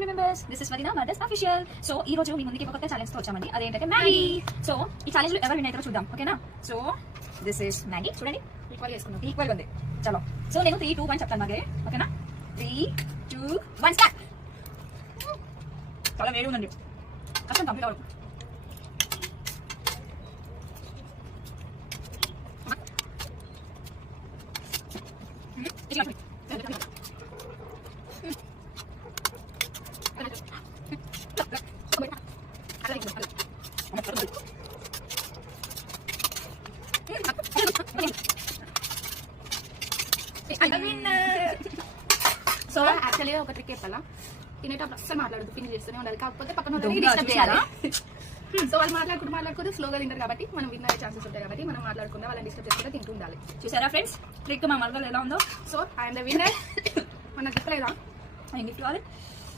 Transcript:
Family members, this is వదినా mothers official. So ఈ రోజు మీ ముందుకి ఒక కొత్త ఛాలెంజ్ తో వచ్చామండి, అదేంటంటే మ్యాగీ. సో ఈ ఛాలెంజ్ లో ఎవరు విన్ అవుతారో చూద్దాం, ఓకేనా? సో దిస్ ఇస్ మ్యాగీ, చూడండి ఈక్వల్ ఉంది. చలో, సో నేను 3, 2, 1 చెప్తాను మ్యాగీ, ఓకేనా? 3, 2, 1 స్టార్ట్. చాలా వేడి ఉందండి, కష్టం కంప్లీట్ అవ్వడం. సో యాక్చువల్లీ ఒక ట్రిక్ చెప్పాలా, తినేటప్పుడు అస్సలు మాట్లాడదు, ఫినిష్ చేస్తూనే ఉండాలి. కాకపోతే పక్కన డిస్టర్బ్ చేయాలి. సో వాళ్ళు మాట్లాడుకుంటూ స్లోగా తింటారు కాబట్టి మనం విన్ అయ్యే ఛాన్సెస్ ఉంటాయి కాబట్టి మనం మాట్లాడకుండా వాళ్ళని డిస్టర్బ్ చేసుకుంటే తింటూ ఉండాలి. చూసారా ఫ్రెండ్స్, ట్రిక్ మా మరదలు ఎలా ఉందో? So I'm the winner. మన చెప్పలేదా గిఫ్ట్ కావాలి.